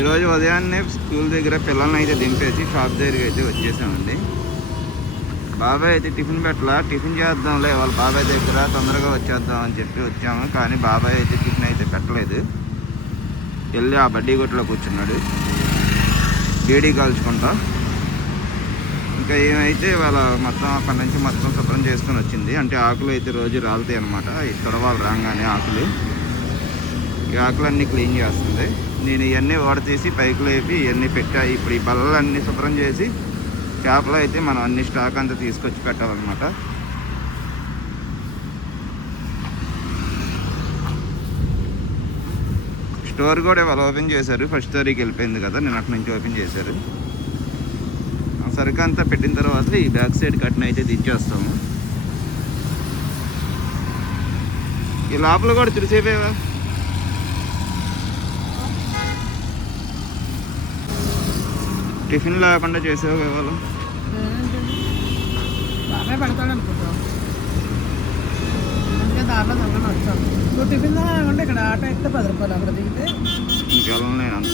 ఈరోజు ఉదయాన్నే స్కూల్ దగ్గర పిల్లల్ని అయితే దింపేసి షాప్ దగ్గరికి అయితే వచ్చేసామండి. బాబాయ్ అయితే టిఫిన్ పెట్టలా? టిఫిన్ చేద్దాంలే వాళ్ళ బాబాయ్ దగ్గర తొందరగా వచ్చేద్దాం అని చెప్పి వచ్చాము. కానీ బాబాయ్ అయితే టిఫిన్ అయితే పెట్టలేదు. వెళ్ళి ఆ బడ్డీ కొట్టులో కూర్చున్నాడు. బీడీ కాల్చుకుంటా. ఇంకా ఏమైతే వాళ్ళ మొత్తం అక్కడి నుంచి మొత్తం శుభ్రం చేసుకొని వచ్చింది. అంటే ఆకులు అయితే రోజు రాలుతాయి అనమాట ఇక్కడ రాగానే ఆకులు. ఈ ఆకులన్నీ క్లీన్ చేస్తుంది. నేను ఇవన్నీ ఓడతీసి పైకి లేపి ఇవన్నీ పెట్టా. ఇప్పుడు ఈ బల్లలన్నీ శుభ్రం చేసి చేపలు అయితే మనం అన్ని స్టాక్ అంతా తీసుకొచ్చి పెట్టాలన్నమాట. స్టోర్ కూడా ఇవాళ ఓపెన్ చేశారు. ఫస్ట్ స్టోరీకి వెళ్ళిపోయింది కదా నేను అక్కడి నుంచి ఓపెన్ చేశారు. ఆ సరుకు అంతా పెట్టిన తర్వాత ఈ బ్యాక్ సైడ్ కట్న అయితే దించేస్తాము. ఈ లోపల కూడా తుడిసేపోయావా టిఫిన్ లేకుండా చేసావు ఇవాళ బాబాయ్ పెడతాడు అనుకుంటాం అందుకే దారిలో దొంగ వచ్చాను నువ్వు టిఫిన్ అంటే ఇక్కడ ఆటో ఎక్కితే పది రూపాయలు అక్కడ దిగితే. ఇంకెళ్ళను అంత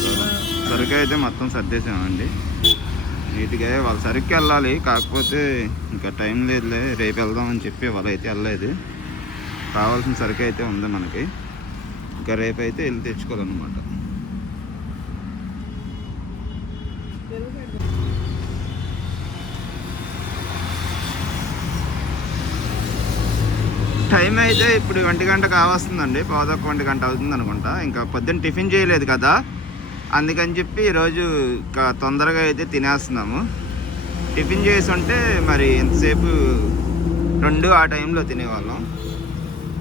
సరుకు అయితే మొత్తం సర్దేశామండి. నీట్గా వాళ్ళ సరుకు వెళ్ళాలి కాకపోతే ఇంకా టైం లేదులే రేపు వెళ్దామని చెప్పి వాళ్ళైతే వెళ్ళలేదు. కావాల్సిన సరుకు అయితే ఉంది మనకి. ఇంకా రేపు అయితే వెళ్ళి తెచ్చుకోవాలన్నమాట. టైం అయితే ఇప్పుడు ఒంటి గంట కావస్తుందండి పావుదొక్క ఒంటి గంట అవుతుంది అనుకుంటా ఇంకా పొద్దున్న టిఫిన్ చేయలేదు కదా. అందుకని చెప్పి ఈరోజు ఇంకా తొందరగా అయితే తినేస్తున్నాము. టిఫిన్ చేసి ఉంటే మరి ఎంతసేపు రెండు ఆ టైంలో తినేవాళ్ళం.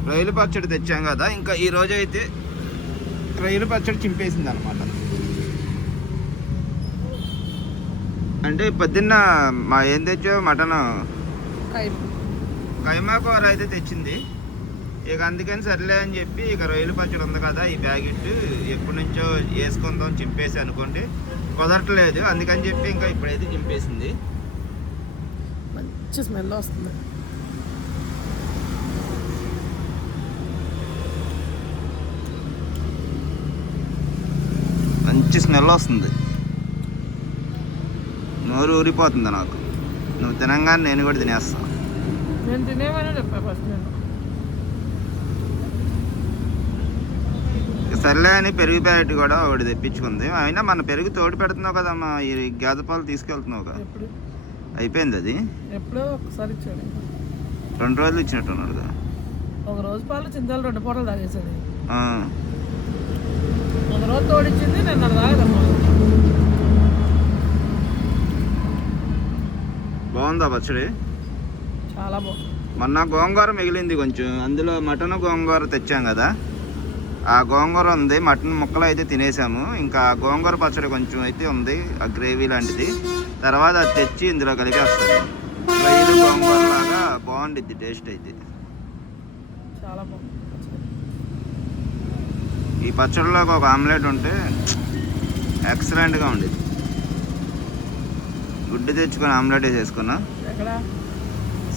రొయ్యలు పచ్చడి తెచ్చాం కదా. ఇంకా ఈరోజు అయితే రొయ్యలు పచ్చడి చింపేసింది అనమాట అంటే పొద్దున్న మా ఏం తెచ్చావు? మటన్? కైమా కూర అయితే తెచ్చింది. ఇక అందుకని సర్లే అని చెప్పి ఇక రొయ్యల పచ్చడి ఉంది కదా ఈ ప్యాకెట్ ఎప్పటి నుంచో వేసుకుందాం చింపేసి అనుకోండి. కుదరట్లేదు. అందుకని చెప్పి ఇంకా ఇప్పుడైతే చింపేసింది. మంచి స్మెల్ వస్తుంది. మంచి స్మెల్ వస్తుంది. నోరు ఊరిపోతుంది నాకు. నువ్వు తినంగానే నేను కూడా తినేస్తాను నేను తినేమని చెప్పా ఫస్ట్ నేను సర్లే అని పెరుగు ప్యాకెట్ కూడా ఒకటి తెప్పించుకుంది. అయినా మన పెరుగు తోడు పెడుతున్నావు కదమ్మా ఈ గేదె పాలు తీసుకెళ్తున్నావు కదా. అయిపోయింది అది? ఎప్పుడో ఒకసారి ఇచ్చాడు. రెండు రోజులు ఇచ్చినట్టున్నాడు కదా. ఒక రోజు పాలు చింతలు రెండు పూటలు తాగేసాడు ఒక రోజు తోడిచ్చింది నేను అది తాగదమ్మా. బాగుందా పచ్చడి? చాలా బాగుంది. మొన్న గోంగూర మిగిలింది కొంచెం. అందులో మటన్ గోంగూర తెచ్చాం కదా. ఆ గోంగూర ఉంది. మటన్ ముక్కలు అయితే తినేసాము. ఇంకా ఆ గోంగూర పచ్చడి కొంచెం అయితే ఉంది. ఆ గ్రేవీ లాంటిది. తర్వాత అది తెచ్చి ఇందులో కలిపేస్తాను గోంగూర లాగా బాగుండిద్ది టేస్ట్ అయితే. చాలా బాగుంది ఈ పచ్చడిలోకి ఒక ఆమ్లెట్ ఉంటే ఎక్సలెంట్గా ఉండేది గుడ్డు తెచ్చుకొని ఆమ్లెట్ వేసేసుకున్నా. ఎక్కడ?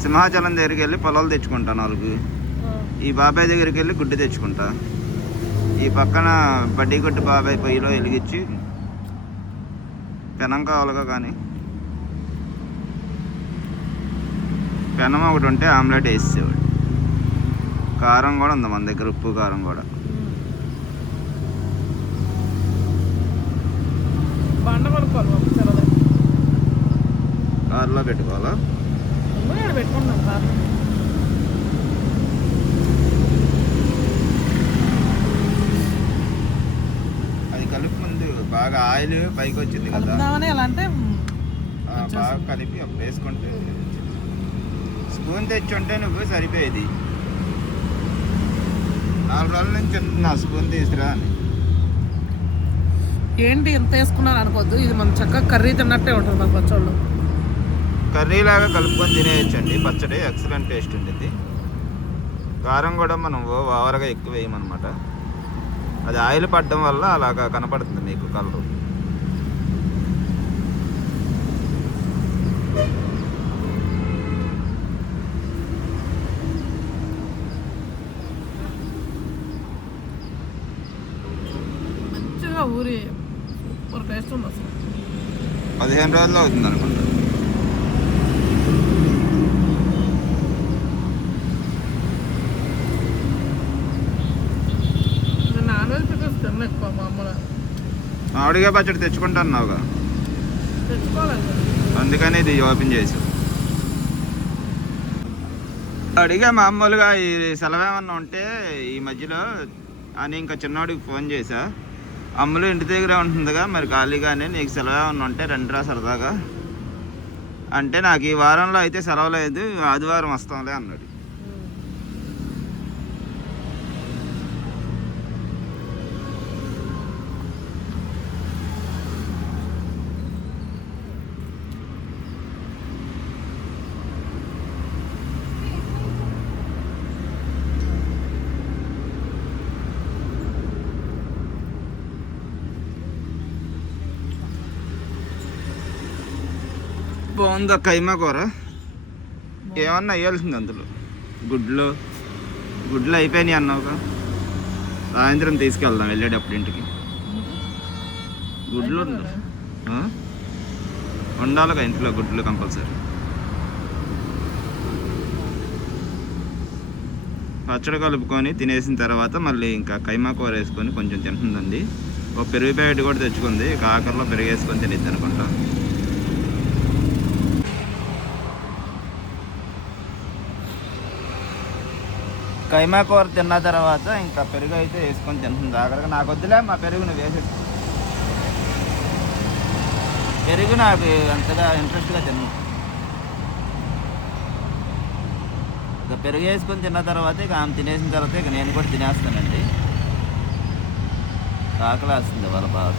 సింహాచలం దగ్గరికి వెళ్ళి పొలాలు తెచ్చుకుంటా నాలుగు. ఈ బాబాయ్ దగ్గరికి వెళ్ళి గుడ్డు తెచ్చుకుంటా. ఈ పక్కన బడ్డీ కొట్టు బాబాయ్ పొయ్యిలో వెలిగించి పెనం కావాలిగా కానీ. పెనం ఒకటి ఉంటే ఆమ్లెట్ వేసేవాడు కారం కూడా ఉంది మన దగ్గర ఉప్పు కారం కూడా. కారులో పెట్టుకోవాలా? ఇక్కడ పెట్టుకున్నాం సార్ అది కలిపి ముందు బాగా ఆయిల్ పైకి వచ్చింది కదా. ఎలా అంటే బాగా కలిపి అప్పుడు వేసుకుంటే స్పూన్ తెచ్చుంటే నువ్వు సరిపోయేది. నాలుగు రోజుల నుంచి నా స్పూన్ తీసుకురా అని. ఏంటి ఎంత వేసుకున్నాను అనుకోవద్దు ఇది మనం చక్కగా కర్రీ తిన్నట్టే ఉంటుంది మన పచ్చళ్ళు. కర్రీలాగా కలుపుకొని తినేయచ్చండి. పచ్చడి ఎక్సలెంట్ టేస్ట్ ఉంటుంది కారం కూడా మనం ఓవర్గా ఎక్కువ వేయమన్నమాట. అది ఆయిల్ పడడం వల్ల అలాగా కనపడుతుంది మీకు కలరు. ఊరి పదిహేను రోజుల్లో అవుతుంది అనుకుంటా నేను నాన్ వెజ్ పికల్స్ తిన్న ఎక్కువ మామూలుగా మామిడిగా పచ్చడి తెచ్చుకుంటున్నావుగా. అందుకని ఇది ఓపెన్ చేసి. అడిగా మామూలుగా ఈ సెలవు ఏమన్నా ఉంటే ఈ మధ్యలో అని ఇంకా చిన్నవాడికి ఫోన్ చేశా. అమ్ములు ఇంటి దగ్గర ఉంటుందిగా మరి ఖాళీగానే నీకు సెలవు ఏమన్నా ఉంటే రండిరా సరదాగా. అంటే నాకు ఈ వారంలో అయితే సెలవు లేదు ఆదివారం వస్తాంలే అన్నాడు. బాగుందా కైమా కూర? ఏమన్నా వేయాల్సింది అందులో. గుడ్లు. గుడ్లు అయిపోయినాయి అన్నావుగా సాయంత్రం తీసుకెళ్దాం వెళ్ళేటప్పుడు ఇంటికి. గుడ్లు ఉండాలి కదా ఇంట్లో గుడ్లు కంపల్సరీ. పచ్చడి కలుపుకొని తినేసిన తర్వాత మళ్ళీ ఇంకా కైమా కూర వేసుకొని కొంచెం తింటుందండి. ఒక పెరుగు ప్యాకెట్ కూడా తెచ్చుకుంది కాకరలో పెరుగు వేసుకొని తినిద్ది అనుకుంటా. కైమా కూర తిన్న తర్వాత ఇంకా పెరుగు అయితే వేసుకొని తింటుంది ఆఖరిగా నాకు వద్దులే మా పెరుగు నువ్వు వేసేసుకో పెరుగు నాకు అంతగా ఇంట్రెస్ట్గా తిన్ను. ఇక పెరుగు వేసుకొని తిన్న తర్వాత ఇక ఆమె తినేసిన తర్వాత ఇక నేను కూడా తినేస్తానండి. ఆకలి వస్తుంది వాళ్ళ బాధ.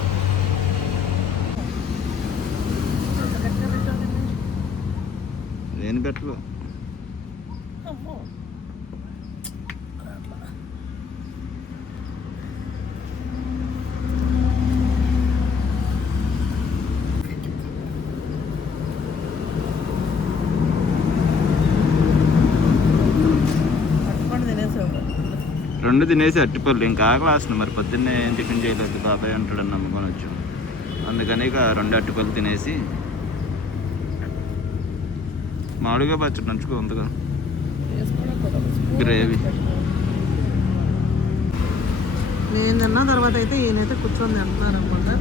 నేను పెట్టలేదు రెండు తినేసి అట్టిపళ్ళు. ఇంకా ఆకలి మరి పొద్దున్నే ఏం టిఫిన్ చేయలేదు. బాబాయ్ ఉంటాడని నమ్ముకొని వచ్చాం. అందుకని ఇక రెండు అట్టిపళ్ళు తినేసి మామిడిగా పచ్చడి నంచుకో ఉందిగా గ్రేవీ. నేను తిన్న తర్వాత అయితే ఈయనైతే కూర్చొని తింటున్నారు అనుకుంటా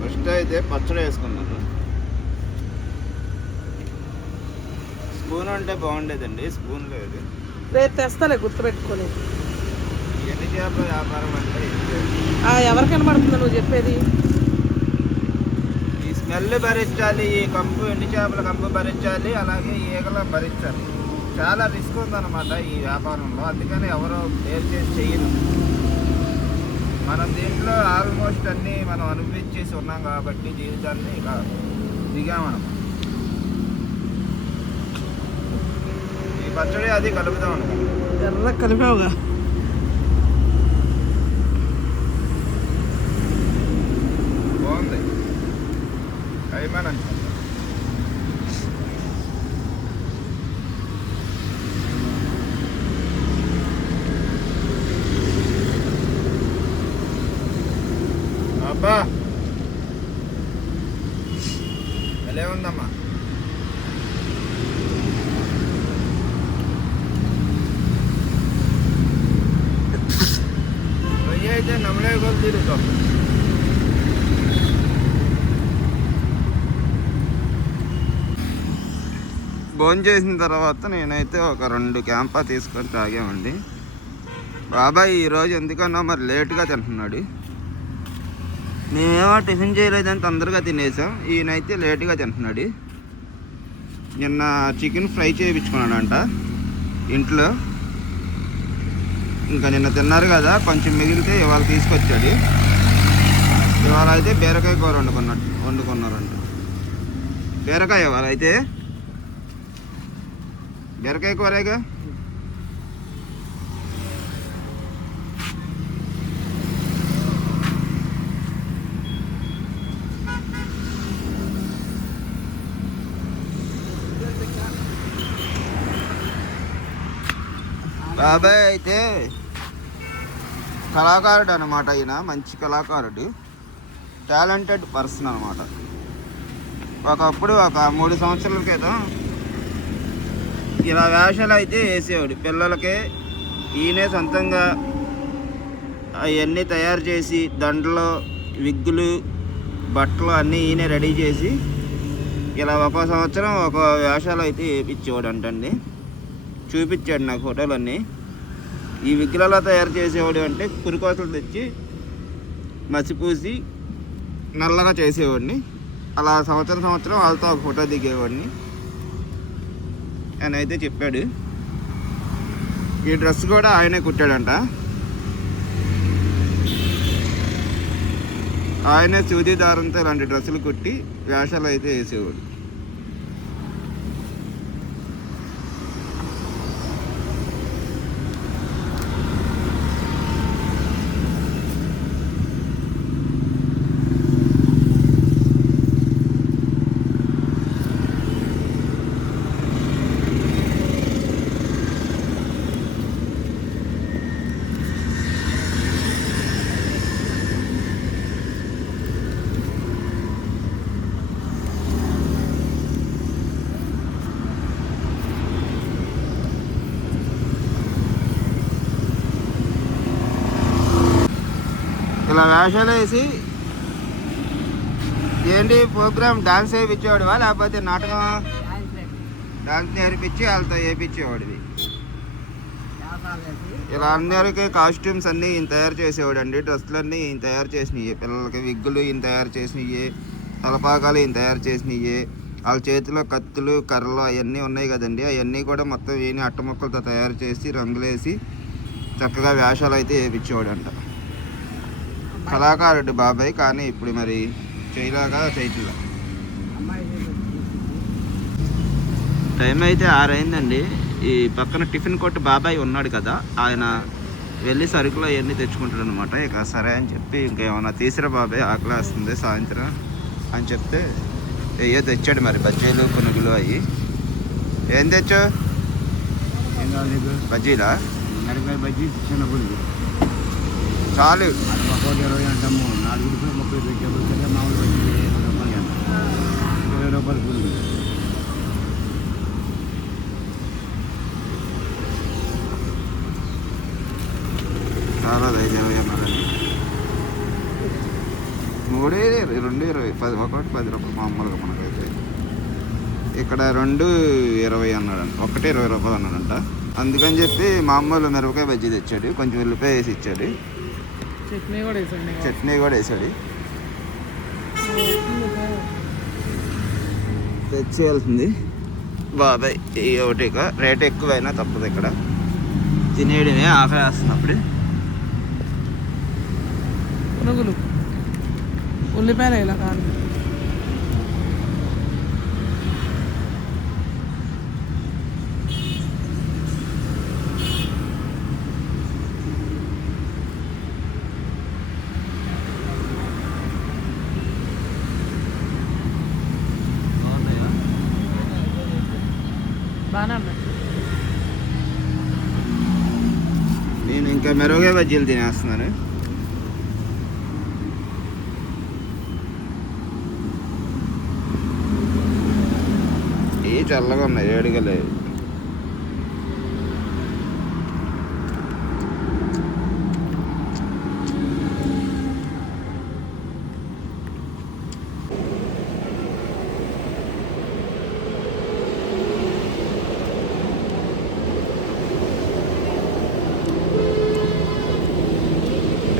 ఫస్ట్ అయితే పచ్చడి వేసుకున్నారు స్పూన్ అంటే బాగుండేదండి స్పూన్ లేదు. రేపు తెస్తాలే గుర్తుపెట్టుకొని. ఎన్ని చేపల వ్యాపారం అంటే ఇంతే. ఆ, ఎవరికి కనబడుతుందో నువ్వు చెప్పేది? ఈ స్మెల్ భరించాలి ఈ కంపు ఎండి చేపల కంపు భరించాలి అలాగే ఈగల భరించాలి. చాలా రిస్క్ ఉందన్నమాట ఈ వ్యాపారంలో అందుకని ఎవరో పేరు చేసి చెయ్యరు మనం దీంట్లో ఆల్మోస్ట్ అన్నీ మనం అనుభవించేసి ఉన్నాం కాబట్టి జీవితాన్ని ఇక దిగామనం ఈ పచ్చడి అది కలుపుదాం ఎర్ర కలిపావుగా. బాగుంది. కైమాన్ అనుకుంటా అబ్బా ఎలా ఉందమ్మా. రొయ్య అయితే నమ్మలే కొలు తిరుగుతాం భోజనం చేసిన తర్వాత నేనైతే ఒక రెండు క్యాంపా తీసుకొని తాగామండి. బాబాయ్ ఈరోజు ఎందుకన్నా మరి లేట్గా తింటున్నాడు. మేమేమో టిఫిన్ చేయలేదని తొందరగా తినేసాం. ఈయనైతే లేట్గా తింటున్నాడు. నిన్న చికెన్ ఫ్రై చేయించుకున్నాడంట ఇంట్లో. ఇంకా నిన్న తిన్నారు కదా కొంచెం మిగిలితే ఇవాళ తీసుకొచ్చాడు. ఇవాళ అయితే బీరకాయ కూర వండుకున్నట్టు వండుకున్నారంట. బీరకాయ ఇవాళ అయితే. బీరకాయ కూరేగా? బాబాయ్ అయితే కళాకారుడు అనమాట ఈయన మంచి కళాకారుడు. టాలెంటెడ్ పర్సన్ అనమాట ఒకప్పుడు ఒక మూడు సంవత్సరాల క్రితం ఇలా వేషాలు అయితే వేసేవాడు. పిల్లలకి ఈయనే సొంతంగా అవన్నీ తయారు చేసి దండలు విగ్గులు బట్టలు అన్నీ ఈయనే రెడీ చేసి ఇలా ఒక సంవత్సరం ఒక వేషాలు అయితే వేయించేవాడు అంటండి చూపించాడు నాకు ఫోటోలన్నీ. ఈ విగ్రహాలు తయారు చేసేవాడు అంటే పురికోసలు తెచ్చి మసిపూసి నల్లగా చేసేవాడిని. అలా సంవత్సరం సంవత్సరం వాళ్ళతో ఒక ఫోటో దిగేవాడిని. అని అయితే చెప్పాడు ఈ డ్రెస్ కూడా ఆయనే కుట్టాడంట. ఆయనే సూది దారంతో ఇలాంటి డ్రెస్సులు కుట్టి వేషాలు అయితే వేసేవాడు. ఇలా వేషాలు వేసి ఏంటి ప్రోగ్రామ్ డాన్స్ వేయించేవాడువా లేకపోతే నాటకం డాన్స్ నేర్పించి వాళ్ళతో వేయించేవాడివి? ఇలా అందరికీ కాస్ట్యూమ్స్ అన్నీ ఈయన తయారు చేసేవాడు అండి డ్రెస్సులు అన్నీ ఈయన తయారు చేసినవి పిల్లలకి విగ్గులు ఈయన తయారు చేసినవి తలపాకాలు ఈయన తయారు చేసినవి వాళ్ళ చేతిలో కత్తులు కర్రలు అవన్నీ ఉన్నాయి కదండి. అవన్నీ కూడా మొత్తం ఈయన అట్టముక్కలతో తయారు చేసి రంగులేసి చక్కగా వేషాలు అయితే వేయించేవాడు కళాకారుడు బాబాయ్ కానీ ఇప్పుడు మరి చేయలాగా చేయట్లా టైం అయితే ఆరైందండి. ఈ పక్కన టిఫిన్ కొట్టు బాబాయ్ ఉన్నాడు కదా ఆయన వెళ్ళి సరుకులు అవన్నీ తెచ్చుకుంటాడు అనమాట ఇక సరే అని చెప్పి ఇంకేమన్నా తీసిరా బాబాయ్ ఆకలి వస్తుంది సాయంత్రం అని చెప్తే ఏయో తెచ్చాడు మరి బజ్జీలు పునుగులు అవి ఏం తెచ్చావు? బజ్జీలా? బజ్జీ చిన్న పులుగు చాలు. అది ఒక్కోటి ఇరవై అంటాము. నాలుగు రూపాయలు ముప్పై రూపాయలు కదా మామూలు బజ్జీ ఇరవై రూపాయలు అంట. ఇరవై రూపాయలు పులుగు చాలా ధైర్యం అన్నారండి మూడే ఇరవై, రెండు ఇరవై పది ఒకటి పది రూపాయలు మామూలుగా మనకైతే. ఇక్కడ రెండు ఇరవై అన్నాడంట ఒకటి ఇరవై రూపాయలు అన్నాడంట. అందుకని చెప్పి మామూలు మిరపకాయ బజ్జీ తెచ్చాడు కొంచెం ఉల్లిపాయ వేసి ఇచ్చాడు. చట్నీ కూడా వేసండి చట్నీ కూడా వేసాడు. తెచ్చేయాల్సింది. బాబాయ్ ఈ ఒకటి రేట్ ఎక్కువైనా తప్పదు ఇక్కడ. తినేయడమే ఆకలేస్తున్నప్పుడు పునుగులు ఉల్లిపాయలు ఇలా కాదు బాగానే ఉన్నాయి నేను బజ్జీలు తినేస్తున్నారు. ఏ చల్లగా ఉన్నాయి వేడిగా లేవు.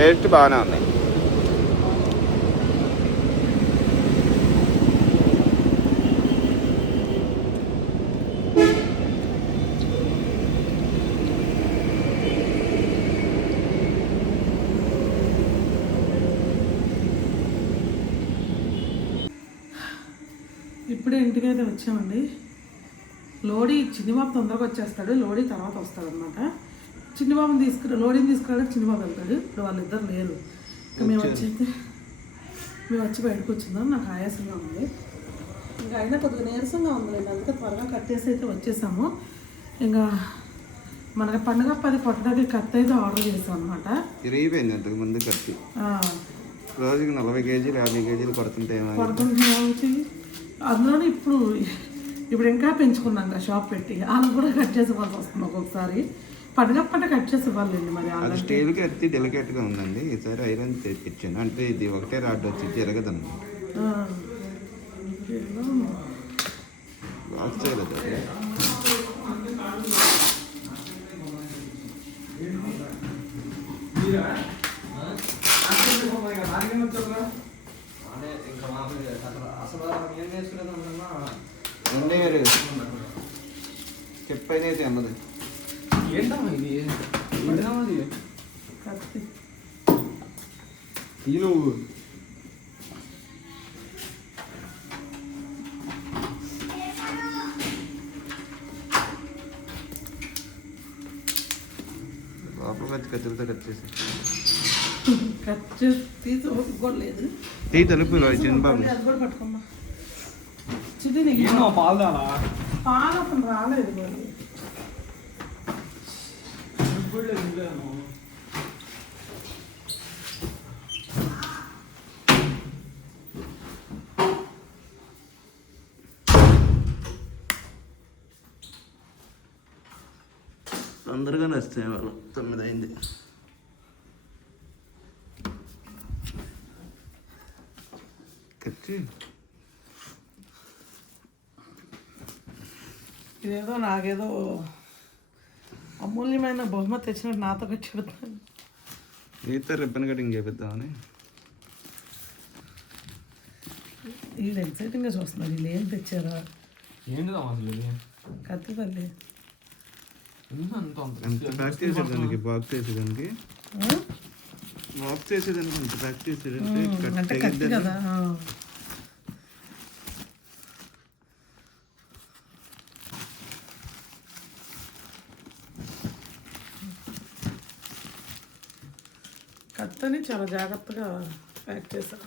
టేస్ట్ బాగానే ఉన్నాయి ఇప్పుడే ఇంటికైతే వచ్చామండి లోడీ చిన్నబాబు తొందరగా వచ్చేస్తాడు లోడీ తర్వాత వస్తాడు అనమాట చిన్నబాబుని తీసుకురా లోడీని తీసుకురావడానికి చిన్నబాబు వెళ్తాడు. ఇప్పుడు వాళ్ళిద్దరు లేరు. ఇంకా మేము వచ్చైతే మేము వచ్చి బయటకు వచ్చిందాం. నాకు ఆయాసంగా ఉంది. ఇంకా అయినా కొద్దిగా నీరసంగా ఉంది. అందుకే త్వరగా కట్టేసి అయితే వచ్చేసాము. ఇంకా మనకి పండుగ పది కొట్టడానికి కత్తి అయితే ఆర్డర్ చేసాం అనమాట తిరిగిపోయింది అంతకు ముందు కత్తి. రోజుకి నలభై కేజీలు యాభై కేజీలు కొడుతుంటే ఏమైంది పడుతుంది అందులోనే ఇప్పుడు ఇప్పుడు ఇంకా పెంచుకున్నాం కదా షాప్ పెట్టి. వాళ్ళు కూడా కట్ చేసి ఇవ్వాల్సి వస్తుంది ఒక్కొక్కసారి. పండుగ పంట కట్ చేసి ఇవ్వాలండి మరి అది స్టీల్ కత్తి డెలికేట్గా ఉందండి. ఈసారి ఐరన్ తెప్పించాను. అంటే ఇది ఒకటే రాడ్ వచ్చి ఆ. ఏదో బాక్స్ చేయలేదు అది. చెప్పైనా అయితే అమ్మదు. ఏంటమ్మా ఇది ఏంటమ్మది కత్తి ఈ నువ్వు లోపల కట్ చేసి కట్ చేసి తీసి తలుపు అది కూడా పట్టుకోమ్మా చిది నీకు ఏమో పాలు తాలా పాలు అసలు రాలేదు మరి తొందరగానే వస్తాయి వాళ్ళు తొమ్మిది అయింది ఇదేదో నాకేదో అమూల్యమైన బహుమతి తెచ్చినట్టు నాతో చెబుతాను నీతో రిబ్బన్ కటింగ్ చేపిద్దామని. వీళ్ళు ఎక్సైటింగ్గా చూస్తున్నారు. వీళ్ళు ఏం తెచ్చారా. ఏంటిదమ్మా అసలు ఇది? కత్తి తల్లి. ప్యాక్ చేసేదానికి? బాక్స్ చేసేదానికి? బాక్స్ చేసేదానికి అంత ప్యాక్ చేసేదంటే కట్ అంటే. కదా కత్తని చాలా జాగ్రత్తగా ప్యాక్ చేశాను.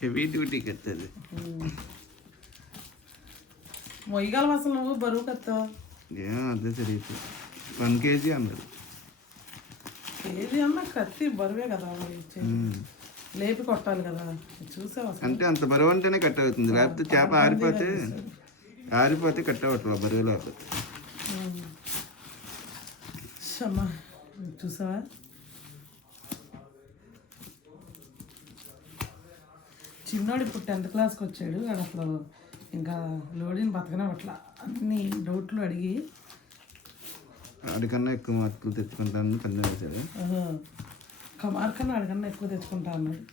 హెవీ డ్యూటీ అది మొయ్యగలవు అసలు నువ్వు బరువు కత్త ఏం అదే తెలియదు వన్ కేజీ అన్నారు. ఏది అన్నా కత్తి బరువే కదా. లేపి కొట్టాలి కదా. చూసావు అంటే అంత బరువు అంటేనే కట్ అవుతుంది. లేకపోతే చేప ఆరిపోతే ఆరిపోతే కట్ అవ్వట్లేదు ఆ బరువు లేకపోతే ఉమ్. అమ్మా చూసావా? చిన్నోడు ఇప్పుడు టెన్త్ క్లాస్కి వచ్చాడు. వాడు అసలు ఇంకా లోడింగ్ బతకనే అట్లా అన్ని డౌట్లు అడిగి వాడికన్నా ఎక్కువ మార్కులు తెచ్చుకుంటాను పందెం వేశాడు ఆహా, కమార్ కన్నా అడిగన్నా ఎక్కువ తెచ్చుకుంటా అన్నాడు.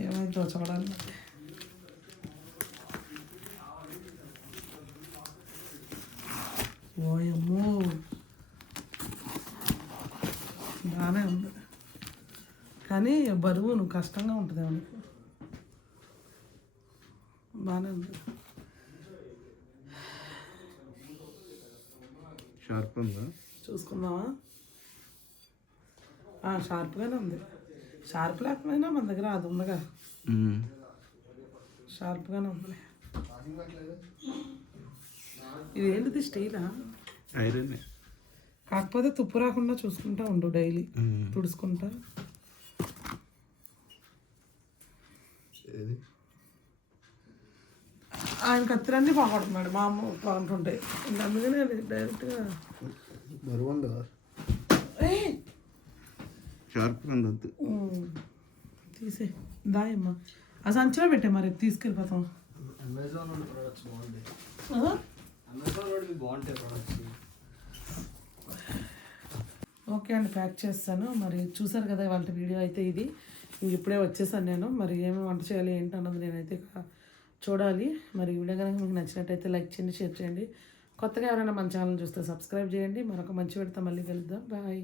ఏమైందో చూడాలి. ఓయమ్మో. బాగానే ఉంది. కానీ బరువు నువ్వు కష్టంగా ఉంటుంది మనకు బాగానే ఉంది. షార్ప్ ఉందా? చూసుకుందామా? షార్ప్గానే ఉంది. షార్ప్ లేకపోయినా మన దగ్గర అది ఉందిగా. షార్ప్గానే ఉంది. ఇది ఏంటిది స్టీలా? ఐరన్ కాకపోతే తుప్పు రాకుండా చూసుకుంటా ఉండు డైలీ. తుడుచుకుంటా. ఆయన కత్తిరన్నీ పోగొడుతున్నాడు మా అమ్మ బాగుంటుంటాయి ఇంకా అందుకనే డైరెక్ట్గా బరువు ఉండొద్దు ఉమ్, తీసే. దాయమ్మా ఆ సంచిలో పెట్టే మరి తీసుకెళ్ళిపోతాం అమెజాన్ ప్రొడక్ట్స్ బాగుంటాయి. ఆ? అమెజాన్ బాగుంటాయి ప్రొడక్ట్స్ ఓకే అండి ప్యాక్ చేస్తాను. మరి చూసారు కదా వాళ్ళ వీడియో అయితే ఇది. ఇంక ఇప్పుడే వచ్చేసాను నేను. మరి ఏమేమి వంట చేయాలి ఏంటి అన్నది నేనైతే ఇక చూడాలి. మరి వీడియో కనుక మీకు నచ్చినట్టయితే లైక్ చేయండి షేర్ చేయండి. కొత్తగా ఎవరైనా మన ఛానల్ చూస్తే సబ్స్క్రైబ్ చేయండి. మరొక మంచి పెడతా మళ్ళీ కలుద్దాం. బాయ్.